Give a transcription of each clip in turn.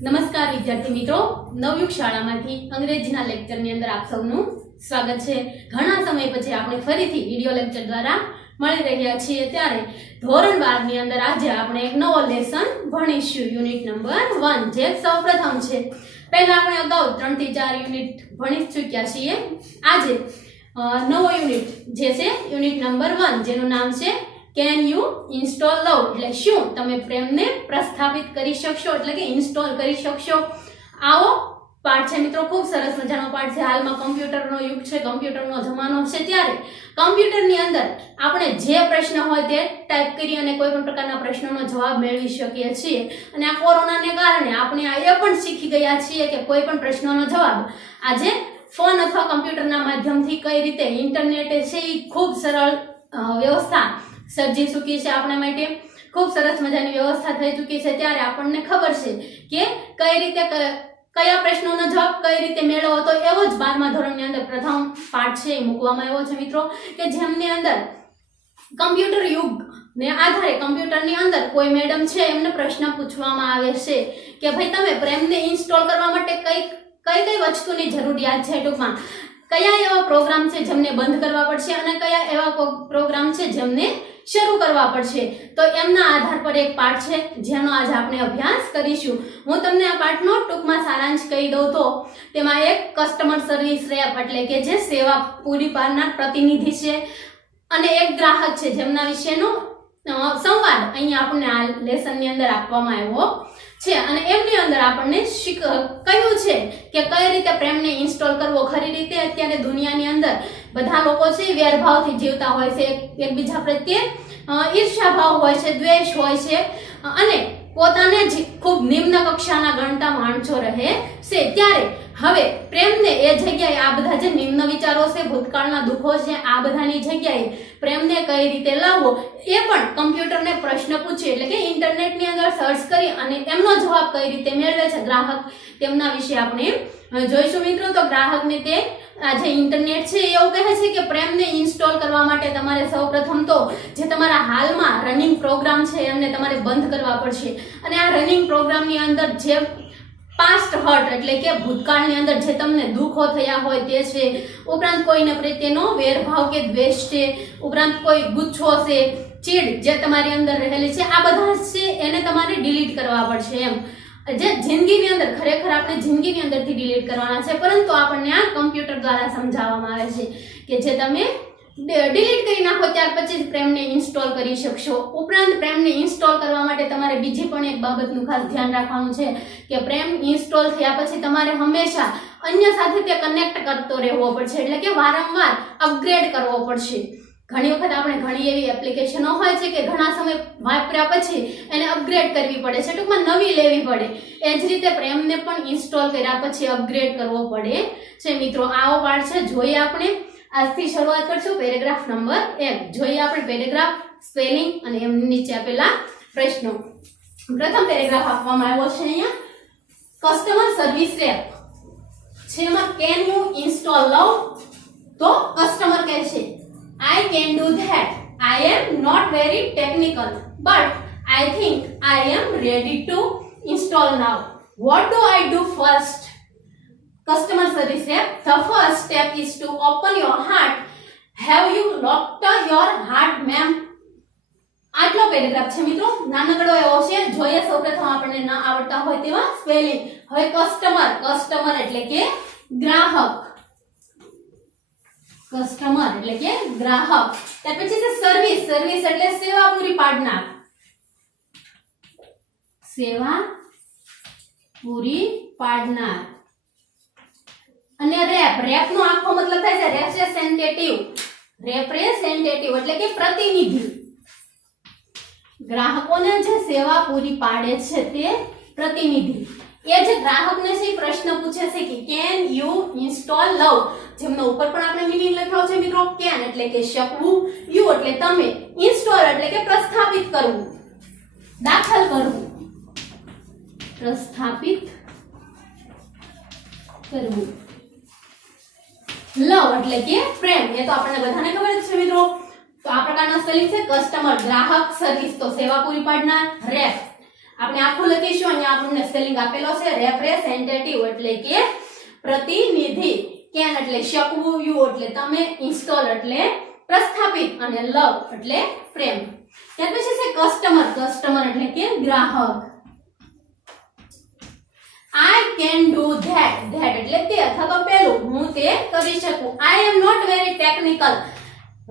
નમસ્કાર વિદ્યાર્થી મિત્રો, નવયુગ શાળામાંથી અંગ્રેજીના લેક્ચરની અંદર આપ સૌનું સ્વાગત છે। ઘણા સમય પછી આપણે ફરીથી વિડિયો લેક્ચર દ્વારા મળી રહ્યા છીએ। ત્યારે ધોરણ 12 ની અંદર આજે આપણે એક નવો લેસન ભણીશું, યુનિટ નંબર 1, જે સૌપ્રથમ છે। પહેલા આપણે અગાઉ 3 થી 4 યુનિટ ભણી ચૂક્યા છીએ। આજે નવો યુનિટ જે છે યુનિટ નંબર 1, જેનું નામ છે કેન યુ ઇન્સ્ટોલ લવ, એટલે શું તમે પ્રેમને પ્રસ્થાપિત કરી શકશો, એટલે કે ઇન્સ્ટોલ કરી શકશો। આવો પાઠ છે મિત્રો, ખૂબ સરસ મજાનો પાઠ છે। હાલમાં કમ્પ્યુટરનો યુગ છે, કમ્પ્યુટરનો જમાનો છે, ત્યારે કમ્પ્યુટરની અંદર આપણે જે પ્રશ્ન હોય તે ટાઈપ કરી અને કોઈ પણ પ્રકારના પ્રશ્નનો જવાબ મેળવી શકીએ છીએ। અને આ કોરોનાને કારણે આપણે એ પણ શીખી ગયા છીએ કે કોઈ પણ પ્રશ્નનો જવાબ આજે ફોન અથવા કમ્પ્યુટરના માધ્યમથી કઈ રીતે ઇન્ટરનેટ છે એ ખૂબ સરળ વ્યવસ્થા સર્જી ચૂકી છે। આપણા માટે ખૂબ સરસ મજાની વ્યવસ્થા થઈ ચૂકી છે। ત્યારે આપણને ખબર છે કે કઈ રીતે કયા પ્રશ્નોનો જવાબ કઈ રીતે મેળવવો, તો એવો જ 12મા ધોરણની અંદર પ્રથમ પાઠ છે એ મૂકવામાં આવ્યો છે મિત્રો, કે જેમની અંદર કમ્પ્યુટર યુગ ને આધારે કમ્પ્યુટરની અંદર કોઈ મેડમ છે એમને પ્રશ્ન પૂછવામાં આવે છે કે ભાઈ તમે પ્રેમને ઇન્સ્ટોલ કરવા માટે કઈ વસ્તુની જરૂરિયાત છે, ટૂંકમાં કયા એવા પ્રોગ્રામ છે જેમને બંધ કરવા પડશે અને કયા એવા પ્રોગ્રામ છે જેમને શરૂ કરવા પડશે। તો એમના આધાર પર એક પાઠ છે જેનો આજે આપણે અભ્યાસ કરીશું। હું તમને આ પાઠનો ટૂંકમાં સારાંશ કહી દઉં તો તેમાં એક કસ્ટમર સર્વિસ રેપ એટલે કે જે સેવા પૂરી પાડનાર પ્રતિનિધિ છે અને એક ગ્રાહક છે જેમના વિશેનો સંવાદ અહીંયા આપણને આ લેસનની અંદર આપવામાં આવ્યો છે। અને એમની અંદર આપણને કહ્યું છે કે કઈ રીતે પ્રેમને ઇન્સ્ટોલ કરવો। ખરી રીતે અત્યારે દુનિયાની અંદર બધા લોકો છે વેરભાવથી જીવતા હોય છે, એકબીજા પ્રત્યે ઈર્ષ્યાભાવ હોય છે, દ્વેષ હોય છે અને પોતાને જ ખૂબ નિમ્ન કક્ષાના ગણતા માણસો રહે છે। ત્યારે હવે પ્રેમને એ જગ્યાએ આ બધા જે નિમ્ન વિચારો છે, ભૂતકાળના દુઃખો છે, આ બધાની જગ્યાએ પ્રેમને કઈ રીતે લાવવો એ પણ કમ્પ્યુટરને પ્રશ્ન પૂછે, એટલે કે ઇન્ટરનેટની અંદર સર્ચ કરી અને એમનો જવાબ કઈ રીતે મેળવે છે ગ્રાહક, તેમના વિશે આપણે જોઈશું મિત્રો। તો ગ્રાહકને તે આ જે ઇન્ટરનેટ છે એવું કહે છે કે પ્રેમને ઇન્સ્ટોલ કરવા માટે તમારે સૌપ્રથમ તો જે તમારા હાલમાં રનિંગ પ્રોગ્રામ છે એમને તમારે બંધ કરવા પડશે। અને આ રનિંગ પ્રોગ્રામની અંદર જે પાસ્ટ હર્ટ એટલે કે ભૂતકાળની અંદર જે તમને દુઃખો થયા હોય તે છે, ઉપરાંત કોઈને પ્રત્યેનો વેરભાવ કે દ્વેષ છે, ઉપરાંત કોઈ ગુસ્સો છે, ચીડ જે તમારી અંદર રહેલી છે, આ બધા છે એને તમારે ડિલીટ કરવા પડશે। એમ જે જિંદગીની અંદર ખરેખર આપણે જિંદગીની અંદરથી ડિલીટ કરવાના છે, પરંતુ આપણને આ કમ્પ્યુટર દ્વારા સમજાવવામાં આવે છે કે જે તમે ડિલીટ કરી નાખો ત્યાર પછી પ્રેમને ઇન્સ્ટોલ કરી શકશો। ઉપરાંત પ્રેમને ઇન્સ્ટોલ કરવા માટે તમારે બીજી પણ એક બાબતનું ખાસ ધ્યાન રાખવાનું છે કે પ્રેમ ઇન્સ્ટોલ થયા પછી તમારે હંમેશા અન્ય સાથે તે કનેક્ટ કરતો રહેવો પડશે, એટલે કે વારંવાર અપગ્રેડ કરવો પડશે। ઘણી વખત આપણે ઘણી એવી એપ્લિકેશનો હોય છે કે ઘણા સમય વાપર્યા પછી એને અપગ્રેડ કરવી પડે છે, ટૂંકમાં નવી લેવી પડે। એ જ રીતે પ્રેમને પણ ઇન્સ્ટોલ કર્યા પછી અપગ્રેડ કરવો પડે છે મિત્રો। આવો પાઠ છે, જોઈએ આપણે આજથી શરૂઆત કરશું પેરેગ્રાફ નંબર 1। જોઈએ આપણે પેરેગ્રાફ સ્પેલિંગ અને એમની નીચે આપેલા પ્રશ્નો। પ્રથમ પેરેગ્રાફ આપવામાં આવ્યો છે અહીંયા કસ્ટમર સર્વિસ રેપ છે, એમાં કેન યુ ઇન્સ્ટોલ લવ, તો કસ્ટમર કહે છે I can do that. I am not very technical, but I think I am ready to install now. What do I do first? Customer service rep, the first step is to open your heart. Have you locked your heart, ma'am? આટલો paragraph છે મિત્રો, નાનકડો એવો છે। જોઈએ સૌપ્રથમ આપણને ના આવડતા હોય તેવા સ્પેલિંગ। હવે કસ્ટમર એટલે કે ગ્રાહક, કસ્ટમર એટલે કે ગ્રાહક, ત્યાર પછી છે સર્વિસ એટલે સેવા પૂરી પાડનાર, સેવા પૂરી પાડનાર। અને રેપ નો આખો મતલબ થાય છે રેપ્રેઝેન્ટેટિવ એટલે કે પ્રતિનિધિ। ગ્રાહકોને જે સેવા પૂરી પાડે છે તે પ્રતિનિધિ। એ જે ગ્રાહકને છે પ્રશ્ન પૂછે છે કે કેન યુ ઇન્સ્ટોલ લવ, જેમનો ઉપર પણ આપણે મીનિંગ લખ્યો છે મિત્રો, કેન એટલે કે શકવું, યુ એટલે તમે, ઇન્સ્ટોલ એટલે કે પ્રસ્થાપિત કરવું, દાખલ કરવું, પ્રસ્થાપિત કરવું, લવ એટલે કે પ્રેમ, એ તો આપણને બધાને ખબર જ છે મિત્રો। તો આ પ્રકારના સ્પેલિંગ છે કસ્ટમર ગ્રાહક, સર્વિસ તો સેવા પૂરી પાડનાર, રેપ આપણે આખું લખીશું. અહીંયા આપણને સ્પેલિંગ આપેલો છે રેપ્રેઝેન્ટેટિવ એટલે કે પ્રતિનિધિ, કેન એટલે શકવું, યુ એટલે તમે, ઇન્સ્ટોલ એટલે પ્રસ્થાપિત અને લવ એટલે પ્રેમ. ત્યાર પછી છે કસ્ટમર. કસ્ટમર એટલે કે ગ્રાહક. I can do that. That એટલે તે અથવા તો પેલું, હું તે કરી શકું. I am not very technical.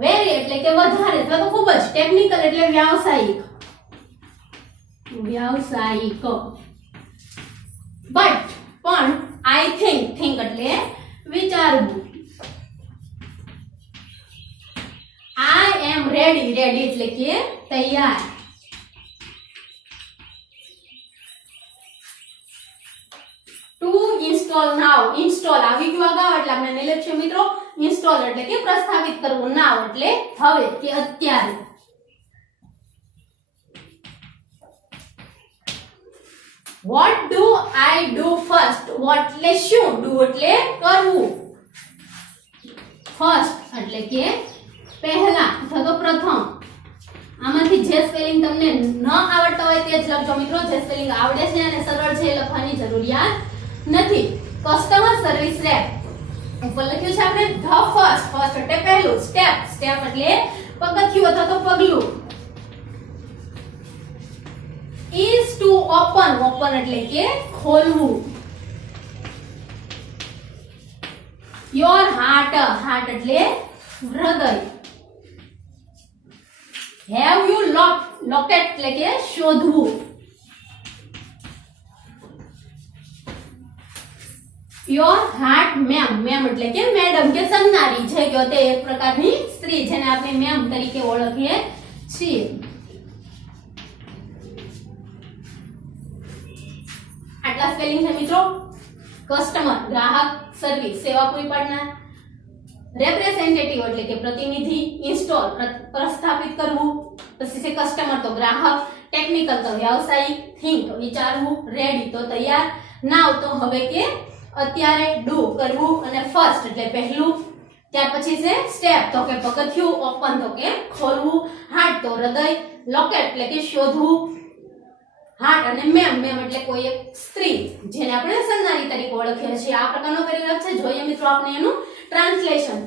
Very એટલે કે વધારે અથવા તો ખૂબ જ. ટેકનિકલ એટલે વ્યાવસાયિક. વ્યાવસાયિક. But પણ I think એટલે વિચારવું. I am ready. Ready એટલે કે તૈયાર. To install now. Install આવી ગયું અગાઉ એટલે આપણે નહીં લખીશું મિત્રો. Install એટલે કે પ્રસ્થાપિત કરવું. now એટલે હવે કે અત્યારે. What do I do first? What એટલે શું? Do એટલે કરવું. First એટલે કે પહેલા અથવા તો પ્રથમ. આમાંથી જે સ્પેલિંગ તમને ન આવડતા હોય તે જ લખજો મિત્રો. જે સ્પેલિંગ આવડે છે અને સરળ છે એ લખવાની જરૂરિયાત નથી. કસ્ટમર સર્વિસ રેપ ઉપર લખ્યું છે આપણે ધ ફર્સ્ટ. ફર્સ્ટ એટલે પહેલું. સ્ટેપ. સ્ટેપ એટલે પગથિયું અથવા તો પગલું. is to open. ઓપન એટલે કે ખોલવું. your heart. heart એટલે હૃદય. have you located એટલે કે શોધવું. Your heart ma'am. મેમ એટલે કે મેડમ કે સન્નારી છે કે તે એક પ્રકારની સ્ત્રી જેને આપણે મેમ તરીકે ઓળખીએ છીએ. આટલા સ્પેલિંગ છે મિત્રો. કસ્ટમર ગ્રાહક, સર્વિસ સેવા પૂરી પાડનાર, રેપ્રેઝેન્ટેટિવ એટલે કે પ્રતિનિધિ, ઇન્સ્ટોલ પ્રસ્થાપિત કરવું, પછી છે કસ્ટમર તો ગ્રાહક, ટેકનિકલ તો વ્યાવસાયિક, થિંક વિચારવું, રેડી તો તૈયાર, નાવ તો હવે કે અત્યારે, ડુ કરવું અને ફર્સ્ટ એટલે પહેલું. ત્યાર પછી છે સ્ટેપ તો કે પગથિયું, ઓપન તો કે ખોલવું, હાર્ટ તો હૃદય, લોકેટ એટલે કે શોધવું, હાર્ટ અને મેમ. મેમ એટલે કોઈ એક સ્ત્રી જેને આપણે સન્નારી તરીકે ઓળખીએ છીએ. આ પ્રકારનો પેરેગ્રાફ છે. જોઈએ મિત્રો આપણે એનું ટ્રાન્સલેશન.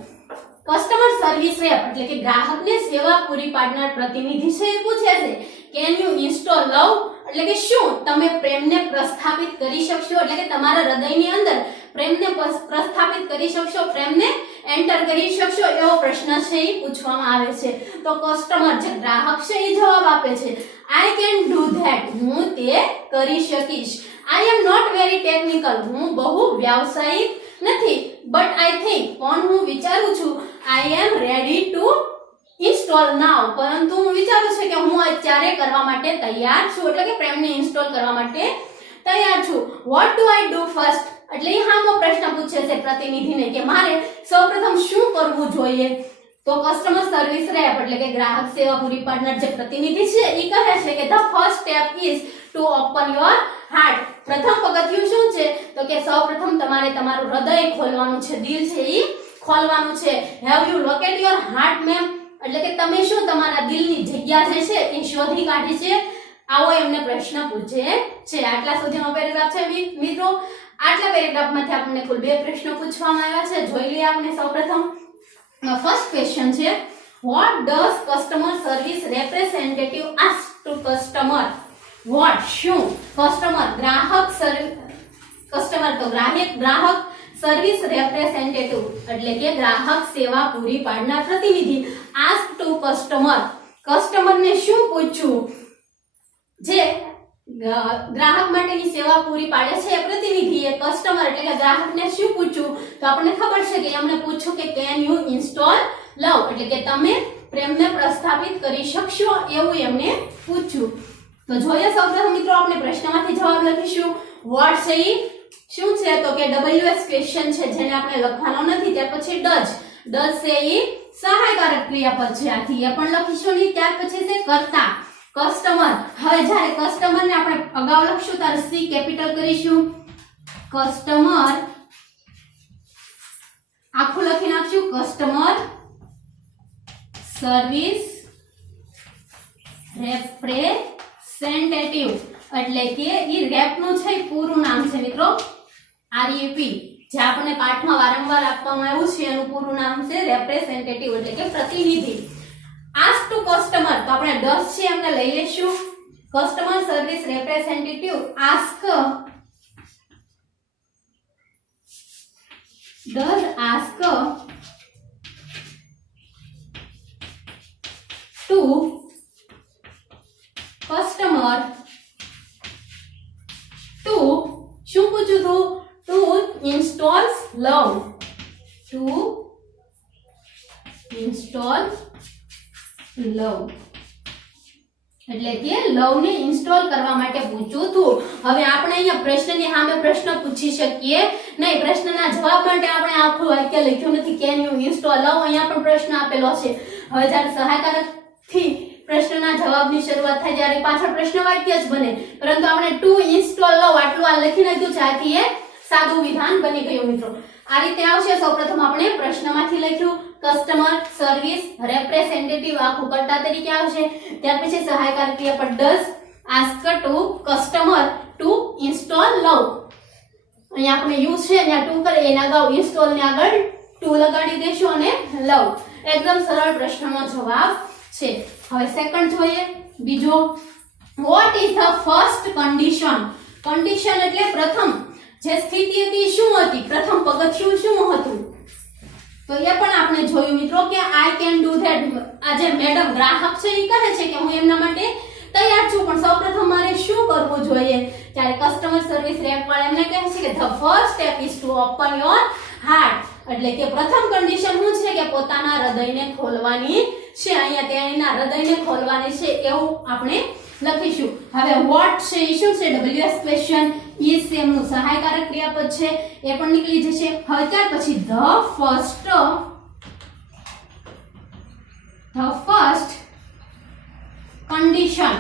કસ્ટમર સર્વિસ રેપ એટલે કે ગ્રાહકને સેવા પૂરી પાડનાર પ્રતિનિધિ છે એ પૂછે છે કેન યુ ઇન્સ્ટોલ લવ એટલે કે શું તમે પ્રેમને પ્રસ્થાપિત કરી શકશો, એટલે કે તમારા હૃદયની અંદર પ્રેમને પ્રસ્થાપિત કરી શકશો, પ્રેમને એન્ટર કરી શકશો, એવો પ્રશ્ન છે એ પૂછવામાં આવે છે. તો કસ્ટમર જે ગ્રાહક છે એ જવાબ આપે છે આઈ કેન ડુ ધેટ. હું તે કરી શકીશ. આઈ એમ નોટ વેરી ટેકનિકલ. હું બહુ વ્યાવસાયિક નથી. બટ આઈ થિંક પણ હું વિચારું છું આઈ એમ રેડી ટુ ઇન્સ્ટોલ નાઉ. પરંતુ હું વિચારું છું કે હું અત્યારે કરવા માટે તૈયાર છું, એટલે કે પ્રેમને ઇન્સ્ટોલ કરવા માટે તૈયાર છું. What do I do first એટલે એ હામો પ્રશ્ન પૂછે છે પ્રતિનિધિને કે મારે સૌપ્રથમ શું કરવું જોઈએ. તો કસ્ટમર સર્વિસ રેપ એટલે કે ગ્રાહક સેવા પૂરી પાડનાર જે પ્રતિનિધિ છે એ કહે છે કે the first step is to open your heart. પ્રથમ પગથિયું શું છે તો કે સૌપ્રથમ તમારે તમારું હૃદય ખોલવાનું છે, દિલ છે એ ખોલવાનું છે. Have you locate your heart ma'am એટલે કે તમે શું તમારા દિલની જગ્યા જે છે એ શોધી કાઢી છે, આવો એમને પ્રશ્ન પૂછે છે. આટલા સુધીનો પેરેગ્રાફ છે મિત્રો. આટલા પેરેગ્રાફમાંથી આપણને કુલ 2 પ્રશ્નો પૂછવામાં આવ્યા છે. જોઈ લઈએ આપણે સૌપ્રથમ. ફર્સ્ટ ક્વેશ્ચન છે what does customer service representative ask to customer. what શું કસ્ટમર ગ્રાહક, કસ્ટમર તો ગ્રાહક, સર્વિસ રેપ્રેઝેન્ટેટિવ એટલે કે ગ્રાહક સેવા પૂરી પાડનાર પ્રતિનિધિ, આસ્ક ટુ કસ્ટમર કસ્ટમરને શું પૂછવું. જે ગ્રાહક માટેની સેવા પૂરી પાડે છે પ્રતિનિધિ એ કસ્ટમર એટલે કે ગ્રાહકને શું પૂછવું. તો આપણને ખબર છે કે એમને પૂછ્યું કે કેન યુ ઇન્સ્ટોલ લવ એટલે કે તમે પ્રેમને પ્રસ્થાપિત કરી શકશો, એવું એમને પૂછ્યું. તો જોઈએ સૌપ્રથમ મિત્રો આપણે પ્રશ્નમાંથી જવાબ લખીશું. વોટ છે ઈ શું છે તો કે WH ક્વેશ્ચન છે જેને આપણે લખવાનો નથી. ત્યાર પછી ડઝ છે ઈ સહાયકારક ક્રિયાપદ છે, આથી એ પણ લખીશું નહીં. ત્યાર પછી છે કર્તા કસ્ટમર. હવે જ્યારે કસ્ટમરને આપણે અગાઉ લખશું ત્યારે C કેપિટલ કરીશું. કસ્ટમર આખું લખી નાખશું. કસ્ટમર સર્વિસ રેપ્રેઝેન્ટેટિવ એટલે કે ઈ રેપ નું છે પૂરું નામ છે મિત્રો REP, જે આપણને પાઠમાં વારંવાર આપવામાં આવ્યું છે એનું પૂરું નામ છે રેપ્રેઝેન્ટેટિવ એટલે કે પ્રતિનિધિ. આસ્ક ટુ કસ્ટમર તો આપણે ડઝ છે એમને લઈ લેશું. Customer service રેપ્રેઝેન્ટેટિવ ask does ask to customer to શું પૂછ્યું હતું? to installs love, to install love એટલે કે લવ ને ઇન્સ્ટોલ કરવા માટે પૂછ્યું હતું. હવે આપણે અહીંયા પ્રશ્નની સામે પ્રશ્ન પૂછી શકીએ નહીં. પ્રશ્નના જવાબ માટે આપણે આખું વાક્ય લખ્યું નથી કેન યુ ઇન્સ્ટોલ લવ. અહીંયા પણ પ્રશ્ન આપેલો છે. હવે જ્યારે સહાયકારક થી પ્રશ્નના જવાબની શરૂઆત થાય ત્યારે પાછળ પ્રશ્ન વાક્ય જ બને, પરંતુ આપણે ટુ ઇન્સ્ટોલ લવ આટલું આ લખી નાખ્યું છે. આથી એ સાદું વિધાન બની ગયું મિત્રો. આ રીતે આવશે. સૌપ્રથમ આપણે પ્રશ્નમાંથી લખ્યું કસ્ટમર સર્વિસ રેપ્રેઝેન્ટેટિવ આખું કર્તા તરીકે આવશે. ત્યાર પછી સહાયકાર ક્રિયાપદ does ask to customer to install love. અહીંયા આપણે યુઝ છે ત્યાં ટુ કરે એના અગાઉ ઇન્સ્ટોલ ને આગળ ટુ લગાડી દેશું અને લવ. એકદમ સરળ પ્રશ્નનો જવાબ છે. હવે સેકન્ડ જોઈએ. બીજો, what is the first condition? Condition એટલે પ્રથમ જે સ્થિતિ હતી શું હતી, પ્રથમ પગથિયું શું હતું? તો એ પણ આપણે જોયું મિત્રો કે આઈ કેન ડુ ધેટ. આ જે મેડમ ગ્રાહક છે એ કહે છે કે હું એમના માટે તૈયાર છું, પણ સૌપ્રથમ મારે શું કરવું જોઈએ? ત્યારે કસ્ટમર સર્વિસ રેપ વાળા એમને કહે છે કે the first step is to open your heart. એટલે કે પ્રથમ કન્ડિશન શું છે કે પોતાના હૃદયને ખોલવાની છે. અહીંયા તેણીના હૃદયને ખોલવાની છે એવું આપણે લખીશું. હવે વોટ છે એ શું છે? WS question. ઇઝ એમનું સહાયકારક ક્રિયાપદ છે એ પણ નીકળી જશે. હવે ત્યાર પછી ધ ફર્સ્ટ કન્ડિશન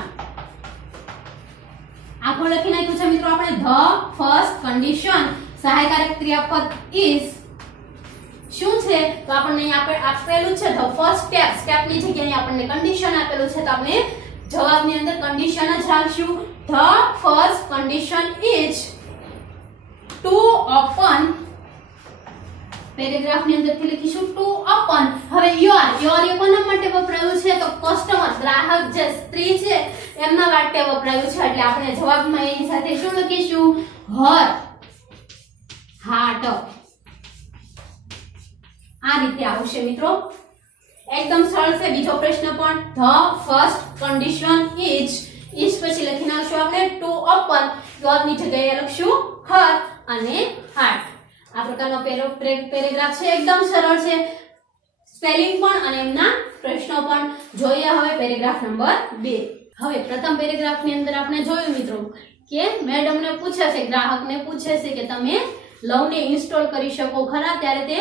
આખું લખી નાખ્યું છે મિત્રો આપણે. ધ ફર્સ્ટ કન્ડિશન સહાયકારક ક્રિયાપદ ઇઝ શું છે? તો આપણને અહીં આપેલું છે ધ ફર્સ્ટ સ્ટેપ. સ્ટેપની જગ્યાએ આપણને કન્ડિશન આપેલું છે, તો આપણે જવાબની અંદર કન્ડિશન જ રાખશું. The first condition is to open. પેરેગ્રાફની અંદરથી લખીશું ટુ ઓપન. હવે યોર એ કોના માટે વપરાયું છે? તો કસ્ટમર ગ્રાહક જે સ્ત્રી છે એમના માટે વપરાયું છે. એટલે આપણે જવાબમાં એની સાથે શું લખીશું? હર હાર્ટ. આ રીતે આવશે મિત્રો. એકદમ સરળ છે. બીજો પ્રશ્ન પણ ધ ફર્સ્ટ કન્ડિશન ઇઝ પછી લખી નાખશું આપણે ટુ ઓપન. યોરની જગ્યાએ લખશું હર અને હાર્ટ. આ પ્રકારનો પેરેગ્રાફ છે. એકદમ સરળ છે. સ્પેલિંગ પણ અને એમના પ્રશ્નો પણ જોઈએ. હવે પેરેગ્રાફ નંબર 2. હવે પ્રથમ પેરેગ્રાફની અંદર આપણે જોયું મિત્રો કે મેડમને પૂછે છે, ગ્રાહકને પૂછે છે કે તમે લવને ઇન્સ્ટોલ કરી શકો ખરા? ત્યારે તે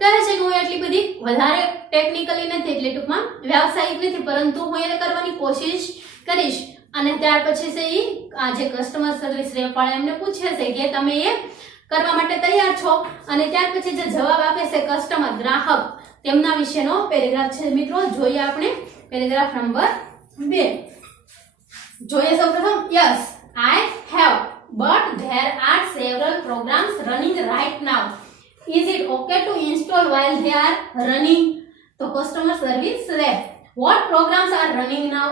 કહે છે કે હું એટલી બધી વધારે ટેકનિકલી નથી, એટલે ટૂંકમાં વ્યાવસાયિક નથી, પરંતુ હું એને કરવાની કોશિશ કરીશ. અને ત્યાર પછી છે એ આ જે કસ્ટમર સર્વિસ રેપ વાળા એમને પૂછે છે કે તમે એ કરવા માટે તૈયાર છો? અને ત્યાર પછી જે જવાબ આપે છે કસ્ટમર ગ્રાહક તેમના વિશેનો પેરેગ્રાફ છે મિત્રો. જોઈએ આપણે પેરેગ્રાફ નંબર 2. જોઈએ સૌપ્રથમ yes I have but there are several programs running right now. Is it okay to install while they are running? તો customer service rep. What programs are running now?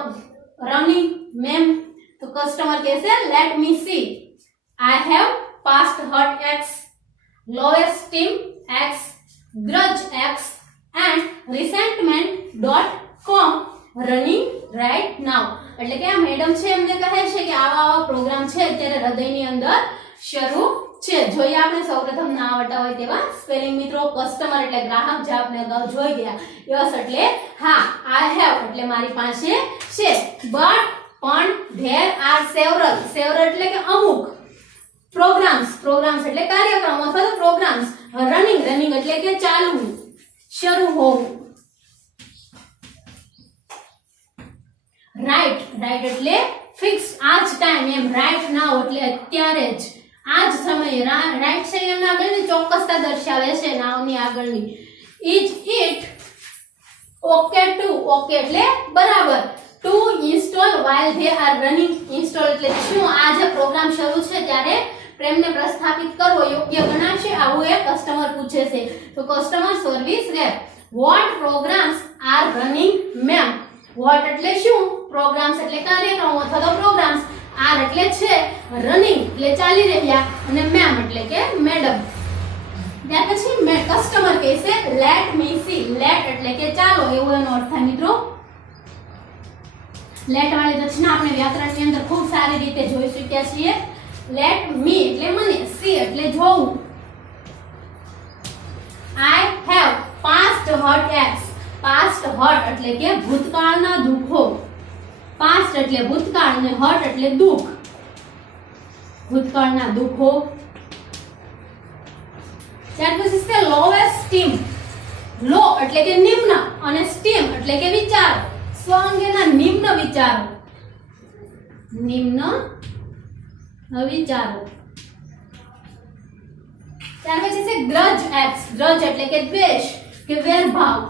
Running, ma'am. તો customer કહેશે let me see. I have passed hurt X, lowest steam X, grudge X and resentment.com running right now. એટલે કે આ madam છે એમને કહે છે કે આવા પ્રોગ્રામ છે અત્યારે હૃદયની અંદર શરૂ છે. જોઈએ આપણે સૌપ્રથમ ના આવડતા હોય તેવા સ્પેલિંગ મિત્રો. કસ્ટમર એટલે ગ્રાહક, જે આપણે અગાઉ જોઈ ગયા. યસ એટલે હા, આઈ હેવ એટલે મારી પાસે છે, બટ પણ ધેર આર સેવરલ. સેવરલ એટલે કે અમુક પ્રોગ્રામ્સ એટલે કાર્યક્રમો અથવા તો પ્રોગ્રામ્સ. રનિંગ એટલે કે ચાલવું, શરૂ હોવું. રાઈટ એટલે ફિક્સ આ જ ટાઈમ એમ. રાઈટ નાઉ એટલે અત્યારે જ, આ જ સમયે. રાઈટ છે એમના આગળની ચોક્કસતા દર્શાવે છે નાઉની આગળની. Is it okay to, okay એટલે બરાબર, to install while while they are running install એટલે શું આ જે પ્રોગ્રામ શરૂ છે ત્યારે પ્રેમને પ્રસ્થાપિત કરવો યોગ્ય ગણાશે આવું એ કસ્ટમર પૂછે છે તો customer service rep what programs are running ma'am what એટલે શું પ્રોગ્રામ્સ એટલે કાર્યક્રમો અથવા તો પ્રોગ્રામ્સ આર એટલે છે રનિંગ એટલે ચાલી રહ્યા અને મેમ એટલે કે મેડમ ત્યાર પછી કસ્ટમર કહેશે લેટ મી સી લેટ એટલે કે ચાલો એવો એનો અર્થ થાય મિત્રો લેટ વાળી રચના આપણે વ્યાકરણની અંદર ખૂબ સારી રીતે જોઈ શક્યા છીએ લેટ મી એટલે મને સી એટલે જોવું I have past hurt ex past hurt એટલે કે ભૂતકાળના દુખો past એટલે ભૂતકાળ અને hurt એટલે દુખ ભૂતકાળના દુખો ત્યાર પછી છે lowest steam લો એટલે કે નિમ્ન અને steam એટલે કે વિચારો સ્વ અંગેના નિમ્ન વિચારો નિમ્ન વિચારો ત્યાર પછી છે ગ્રજ એક્સ ગ્રજ એટલે કે દ્વેષ કે વેરભાવ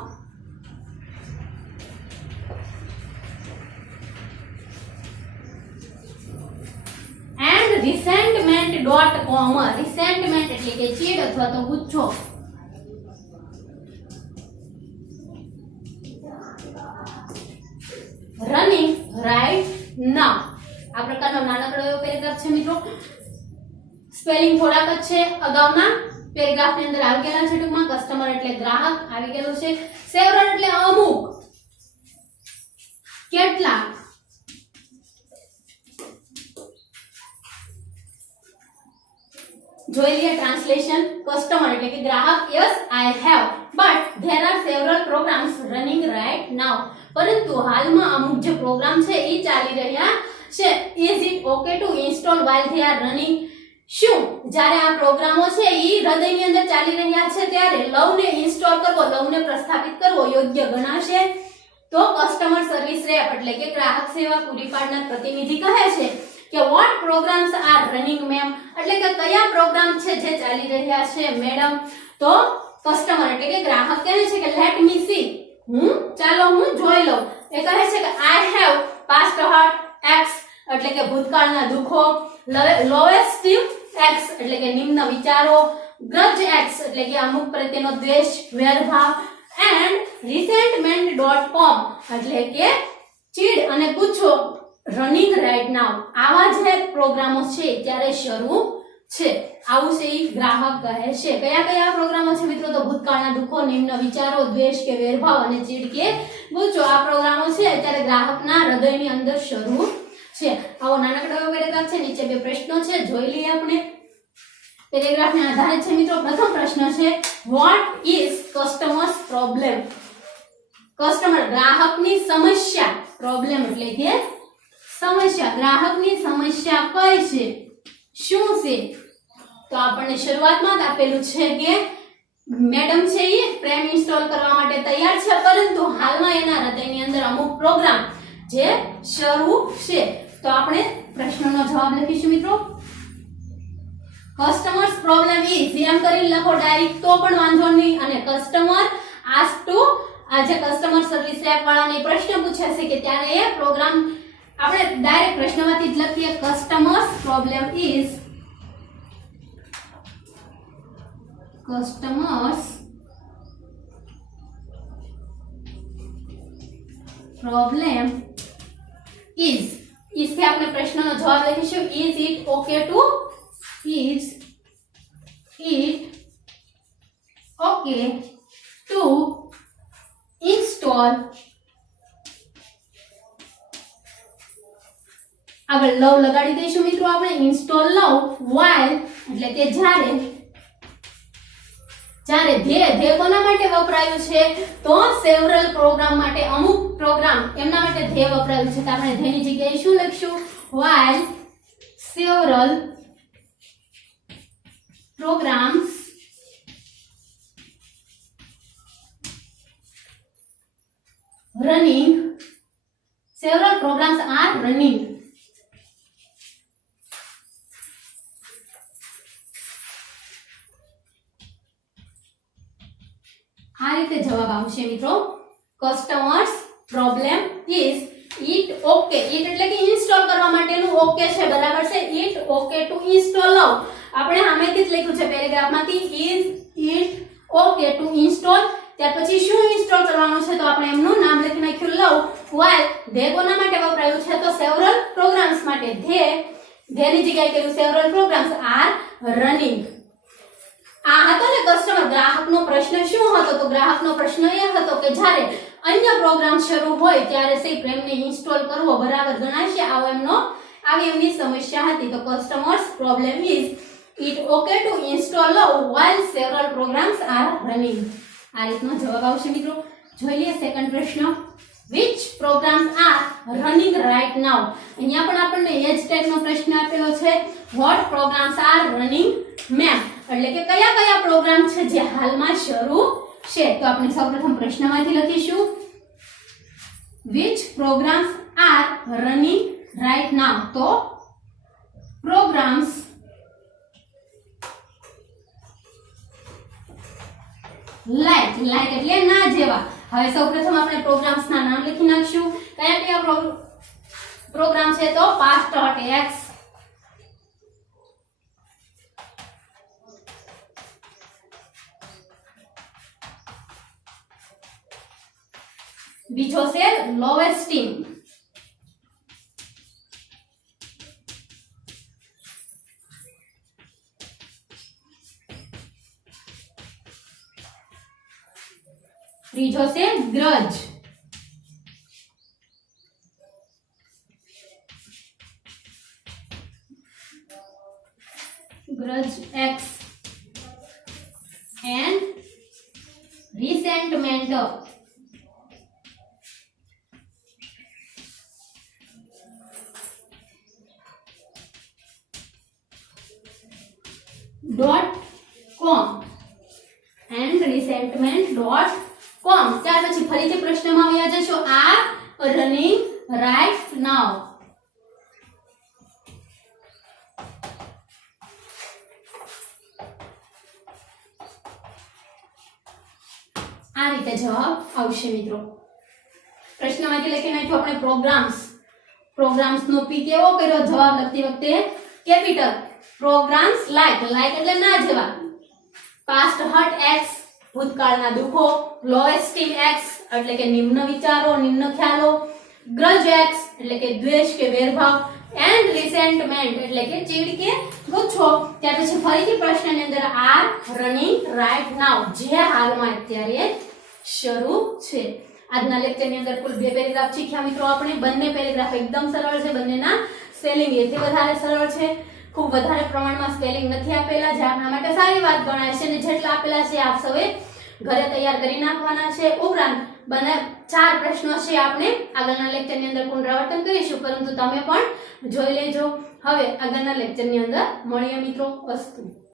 એન્ડ resentment.com resentment એટલે કે ચીડ અથવા તો ગુસ્સો રનિંગ રાઈટ નાઉ આ પ્રકારનો નાનકડો એવો પેરેગ્રાફ છે મિત્રો સ્પેલિંગ થોડાક જ છે અગાઉના પેરેગ્રાફ ની અંદર આવી ગયેલા છે ટૂંકમાં કસ્ટમર એટલે ગ્રાહક આવી ગયેલું છે સેવરલ એટલે અમુક કેટલાક જોઈ લઈએ ટ્રાન્સલેશન કસ્ટમર એટલે કે ગ્રાહક yes I have but there are several programs running right now પરંતુ હાલમાં અમુક જે પ્રોગ્રામ છે એ ચાલી રહ્યા છે is it okay to install while they are running શું જ્યારે આ પ્રોગ્રામો છે એ હૃદયની અંદર ચાલી રહ્યા છે ત્યારે લવને ઇન્સ્ટોલ કરવો લવને પ્રસ્થાપિત કરવો યોગ્ય ગણાશે તો કસ્ટમર સર્વિસ રેપ એટલે કે ગ્રાહક સેવા પૂરી પાડનાર પ્રતિનિધિ કહે છે કે what programs are running ma'am એટલે કે કયા પ્રોગ્રામ છે જે ચાલી રહ્યા છે મેડમ તો કસ્ટમર એટલે કે ગ્રાહક કહે છે કે let me see ચાલો હું જોઈ લઉં એ કહે છે કે I have past hurt ex એટલે કે ભૂતકાળના દુખો lowest steam ex એટલે કે નિમ્ન વિચારો grudge ex એટલે કે અમુક પ્રત્યેનો દ્વેષ વેરભાવ and resentment.com એટલે કે ચીડ અને ગુસ્સો રનિંગ રાઈટ નાઉ આવા જે પ્રોગ્રામો છે ત્યારે શરૂ છે આવું છે ઈ ગ્રાહક કહે છે કયા કયા પ્રોગ્રામો છે મિત્રો તો ભૂતકાળના દુખો નિમ્ન વિચારો દ્વેષ કે વેરભાવ અને ચીડ કે ગુસ્સો આ પ્રોગ્રામો છે ત્યારે ગ્રાહકના હૃદયની અંદર શરૂ છે આવો નાનકડો પેરેગ્રાફ છે નીચે બે પ્રશ્નો છે જોઈ લઈએ આપણે પેરેગ્રાફને આધારે છે મિત્રો પ્રથમ પ્રશ્ન છે what is customers problem customer ગ્રાહકની સમસ્યા પ્રોબ્લેમ એટલે કે સમસ્યા ગ્રાહકની સમસ્યા કઈ છે શું છે તો આપણને શરૂઆતમાં જ આપેલું છે કે મેડમ છે એ પ્રેમ ઇન્સ્ટોલ કરવા માટે તૈયાર છે પરંતુ હાલમાં એના હૃદયની અંદર અમુક પ્રોગ્રામ જે શરૂ છે તો આપણે પ્રશ્નનો જવાબ લખીશું મિત્રો કસ્ટમર્સ પ્રોબ્લેમ ઇઝ એમ કરી લખો ડાયરેક્ટ તો પણ વાંધો નહીં અને કસ્ટમર આસ્ક ટુ આ જે કસ્ટમર સર્વિસ એપ વાળાને પ્રશ્ન પૂછાશે કે ત્યારે એ પ્રોગ્રામ આપણે ડાયરેક્ટ પ્રશ્નમાંથી જ લખીએ customers problem is customers problem is इससे આપણે પ્રશ્નનો જવાબ લખીશું is it okay to install આગળ લવ લગાડી દઈશું મિત્રો આપણે ઇન્સ્ટોલ લવ while એટલે કે જ્યારે ધ્યેય કોના માટે વપરાયું છે તો સેવરલ પ્રોગ્રામ માટે અમુક પ્રોગ્રામ એમના માટે ધ્યેય વપરાયું છે તો આપણે ધ્યેયની જગ્યાએ શું લખશું while several programs are running આ રીતે જવાબ આવશે મિત્રો customers problem is it okay it એટલે કે ઇન્સ્ટોલ કરવા માટેનું ઓકે છે, બરાબર છે. It okay to install now આપણે સામેથી જ લખ્યું છે પેરેગ્રાફમાંથી. Is it okay to install, ત્યાર પછી શું ઇન્સ્ટોલ કરવાનું છે તો આપણે એમનું નામ લખી નાખ્યું લવ. while ધે કોના માટે વપરાયું છે તો સેવરલ પ્રોગ્રામ્સ માટે. ધેની જગ્યાએ કર્યું સેવરલ પ્રોગ્રામ્સ આર રનિંગ. આ હતો ને કસ્ટમર ગ્રાહકનો પ્રશ્ન શું હતો તો ગ્રાહકનો પ્રશ્ન એ હતો કે જ્યારે અન્ય પ્રોગ્રામ શરૂ હોય ત્યારે સી પ્રેમને ઇન્સ્ટોલ કરવો બરાબર ગણાશે, આવી એમની સમસ્યા હતી. તો customers problem is it okay to install while several programs are running. આ રીતનો જવાબ આવશે મિત્રો. જોઈ લઈએ સેકન્ડ પ્રશ્ન. which programs are running right now. અહીંયા પણ આપણને એ જ ટાઈપનો પ્રશ્ન આપેલો છે. what programs are running ma'am, એટલે કે કયા કયા પ્રોગ્રામ છે જે હાલમાં શરૂ છે. તો આપણે સૌપ્રથમ પ્રશ્નમાંથી લખીશું which programs are running right now. તો programs like એટલે ના જેવા. હવે સૌપ્રથમ આપણે પ્રોગ્રામ્સ ના નામ લખી નાખશું. કયા કયા પ્રોગ્રામ છે તો past hot x, બીજો છે lowest team, ત્રીજો છે ગ્રજ, x and resentment. .com and resentment.com. ત્યાર પછી ફરીથી પ્રશ્નમાં આવ્યા જશો are running right now. આ રીતે જવાબ આવશે મિત્રો. પ્રશ્નમાંથી લખી નાખ્યું આપણે પ્રોગ્રામ્સ નો પી કેવો કર્યો જવાબ લખતી વખતે કેપિટલ. પ્રોગ્રામ્સ like એટલે ના જેવા. past hurt x ભૂતકાળના દુઃખો, lowest team x એટલે કે નિમ્ન વિચારો, નિમ્ન ખ્યાલો, grudge x એટલે કે દ્વેષ કે વેરભાવ, and resentment એટલે કે ચીડ કે ગુસ્સો. ત્યાર પછી ફરીથી પ્રશ્નની અંદર are running right now જે હાલમાં અત્યારે શરૂ છે. આજના લેક્ચરની અંદર કુલ 2 પેરેગ્રાફ શીખ્યા મિત્રો આપણે. બંને પેરેગ્રાફ એકદમ સરળ છે, બંનેના સ્પેલિંગ એથી વધારે સરળ છે. ખૂબ વધારે પ્રમાણમાં સ્પેલિંગ નથી આપેલા જે આપણા માટે સારી વાત ગણાય છે. અને જેટલા આપેલા છે આપ સૌએ ઘરે તૈયાર કરી નાખવાના છે. ઉપરાંત 4 પ્રશ્નો છે આપણે આગળના લેક્ચરની અંદર પુનરાવર્તન કરીશું, પરંતુ તમે પણ જોઈ લેજો. હવે આગળના લેક્ચરની અંદર મળીએ મિત્રો. અસ્તુ.